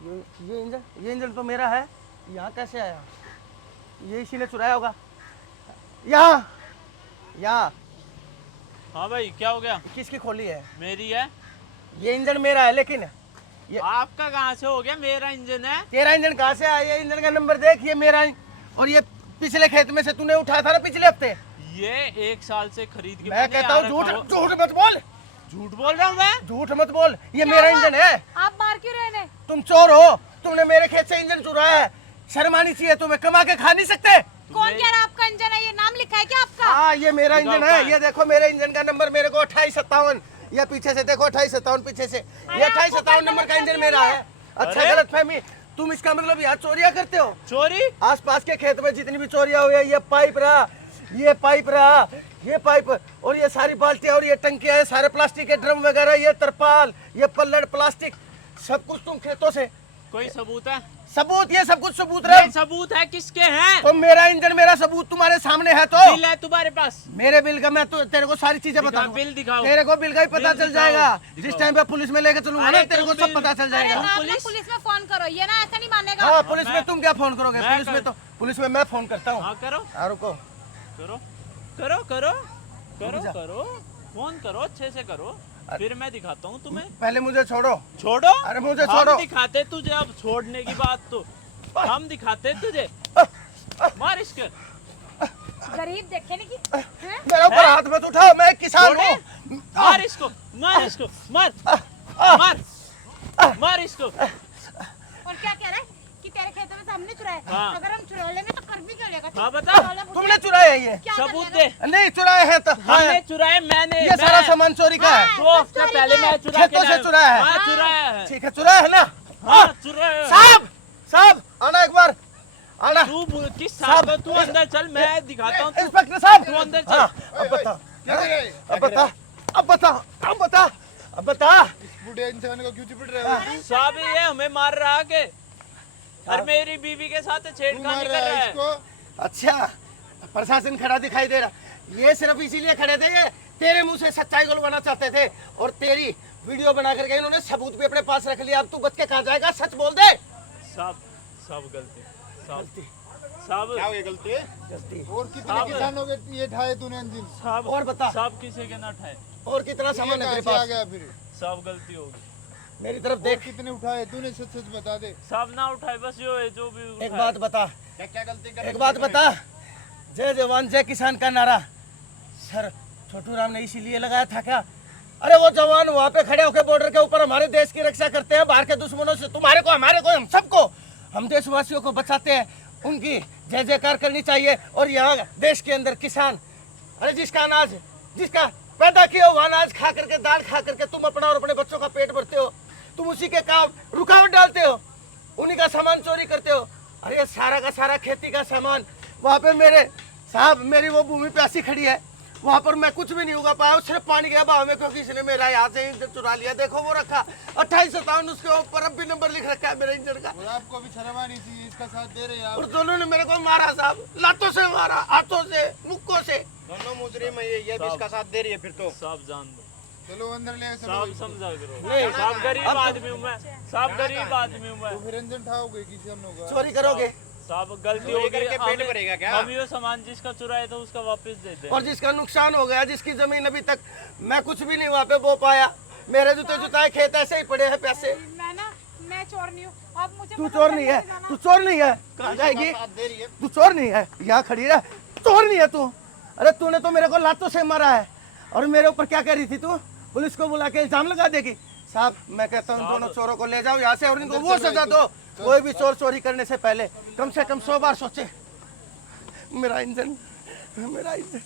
ये इंजन तो मेरा है, यहाँ कैसे आया? ये इसीलिए चुराया होगा। यहाँ हाँ भाई क्या हो गया? किसकी खोली है? मेरी है। ये इंजन मेरा है, लेकिन ये आपका कहाँ से हो गया? मेरा इंजन है। तेरा इंजन कहाँ से आया? ये इंजन का नंबर देख, ये मेरा और ये पिछले खेत में से तूने उठाया था ना पिछले हफ्ते। ये 1 साल से खरीद के मैं कहता हूँ झूठ मत बोल। झूठ बोल रहा हूँ मैं? झूठ मत बोल, ये मेरा इंजन है। आप मार क्यों रहे? तुम चोर हो, तुमने मेरे खेत से इंजन चुराया है। शर्म आनी चाहिए तुम्हें, कमा के खा नहीं सकते। कौन कह रहा आपका इंजन है? ये नाम लिखा है क्या आपका? हाँ ये मेरा इंजन है। ये देखो मेरे इंजन का नंबर मेरे को 2857। ये पीछे से देखो 2857 पीछे से, ये 2857 नंबर का इंजन मेरा है। अच्छा गलत फहमी, तुम इसका मतलब यार चोरियां करते हो? चोरी? आसपास के खेत में जितनी भी चोरियां हुई है, ये पाइप रहा, ये पाइप रहा, ये पाइप और ये सारी बाल्टियां और ये टंकियां, ये सारे प्लास्टिक के ड्रम वगैरह, ये तरपाल, ये पल्लड़ प्लास्टिक, सब कुछ तुम खेतों से। कोई सबूत है? सबूत? ये सब कुछ सबूत रहे। सबूत है किसके हैं? तो मेरा इंजन मेरा सबूत तुम्हारे सामने है। तो बिल है तुम्हारे पास? मेरे बिल का मैं तो तेरे को सारी चीजें बता दूंगा। बिल दिखाओ। तेरे को बिल का ही पता चल जाएगा। जिस टाइम पे पुलिस में लेके चलूंगा ना, तेरे को सब पता चल जाएगा। आप ना पुलिस में फोन करो, ये ना ऐसा नहीं मानेगा। हाँ पुलिस में तुम क्या फोन करोगे? पुलिस में मैं फोन करता हूँ। हाँ करो। रुको, करो करो करो करो करो, फोन करो, अच्छे से करो, फिर मैं दिखाता हूँ तुम्हें। पहले मुझे छोड़ो। छोड़ो? अरे मुझे छोड़ो। हम दिखाते तुझे, अब छोड़ने की बात तो हम दिखाते तुझे। मार इसके। गरीब देखे नहीं कि मेरे ऊपर हाथ मत उठाओ, मैं किसान हूँ। मार इसको, मार इसको, मार मार मार इसको। और क्या कह रहा है कि तेरे खेतों में से हमने चुराया? हाँ। अगर हम चुरा लेंगे तो कर भी क्या लेगा? हाँ बता। तुमने चुराया ये? सबूत दे। नहीं चुराया है तो हमने चुराया, मैंने। ये सारा सामान चोरी का है। 2 हफ्ते पहले मैं चुरा के खेतों से चुराया है। हाँ चुराया है। ठीक है, चुराया है ना? हाँ चुराया है। साहब साहब आना एक बार, आना। तू किस साहब? तू अंदर चल, मैं दिखाता हूँ। इंस्पेक्टर साहब तू अंदर चल। अब बता, अब बता, अब बता, अब बता, अब बता। बूढ़े इंसान को क्यों चिपट रहे हो? साहब ये हमें मार रहा है के? और मेरी बीवी के साथ छेड़खानी कर रहा है। इसको अच्छा प्रशासन खड़ा दिखाई दे रहा। ये सिर्फ इसीलिए खड़े थे, ये तेरे मुंह से सच्चाई गुलवाना चाहते थे और तेरी वीडियो बना करके इन्होंने सबूत भी अपने पास रख लिया। अब तू बच के कहाँ जाएगा? सच बोल दे। सब गलती साहब। क्या हो गई गलती है? गलती। और कितने किसानों के ये ढाए तूने इंजन? साहब और बता। साहब किसी के ना उठाए। और कितना सामान है तेरे आ पास? गया फिर सब गलती होगी। मेरी तरफ और देख। कितने उठाए तूने? सच सच बता दे। साहब ना उठाए, बस जो है जो भी उठाए। एक बात बता, क्या गलती कर? एक बात बता। जय जवान जय किसान का नारा सर छोटू राम ने इसीलिए लगाया था क्या? अरे वो जवान वहाँ पे खड़े होकर बॉर्डर के ऊपर हमारे देश की रक्षा करते हैं बाहर के दुश्मनों से। तुम्हारे को, हमारे को, हम सबको, हम देशवासियों को बचाते हैं। उनकी जय जयकार करनी चाहिए। और यहाँ देश के अंदर किसान, अरे जिसका अनाज, जिसका पैदा किया हुआ अनाज खा करके, दाल खा करके तुम अपना और अपने बच्चों का पेट भरते हो, तुम उसी के काम रुकावट डालते हो, उन्हीं का सामान चोरी करते हो। अरे ये सारा का सारा खेती का सामान वहाँ पे मेरे साहब, मेरी वो भूमि प्यासी खड़ी है, वहाँ पर मैं कुछ भी नहीं उगा पाया, सिर्फ पानी के अभाव में, क्योंकि इसने मेरा यहाँ से इंजन चुरा लिया। देखो वो रखा 2857, उसके ऊपर अब भी नंबर लिख रखा है मेरे इंजन का। और आपको भी शर्म आनी चाहिए, इसका साथ दे रहे हैं आप। और दोनों ने मेरे को मारा साहब, लातों से मारा, हाथों से, मुक्कों से। दोनों मुजरिम है, ये भी इसका साथ दे रही है फिर तो। साहब जान दो। चलो अंदर ले चलो। साहब समझा करो। नहीं, साहब गरीब आदमी हूँ मैं। साहब गरीब आदमी हूँ मैं। तो फिर इंजन ठाओगे किसानों का? चोरी करोगे? साहब गलती हो गई। हम ये सामान जिसका चुराया था उसका वापस दे दे। और जिसका नुकसान हो गया, जिसकी जमीन अभी तक मैं कुछ भी नहीं वहाँ पे बो पाया, मेरे जूते जुताए खेत ऐसे ही पड़े हैं पैसे। मैं चोर नहीं हूँ। अब मुझे तू चोर नहीं है, तू चोर नहीं है। कहाँ जाएगी? तू चोर नहीं है, यहाँ खड़ी रह। चोर नहीं है तू। अरे तूने तो मेरे को लातों से मारा है और मेरे ऊपर क्या कह रही थी तू? पुलिस को बुला के इल्जाम लगा देगी। साहब मैं कहता हूँ दोनों चोरों को ले जाओ यहाँ से और इनको वो सजा दो। कोई भी चोर चोरी करने से पहले कम से कम 100 बार सोचे। मेरा इंजन, मेरा इंजन।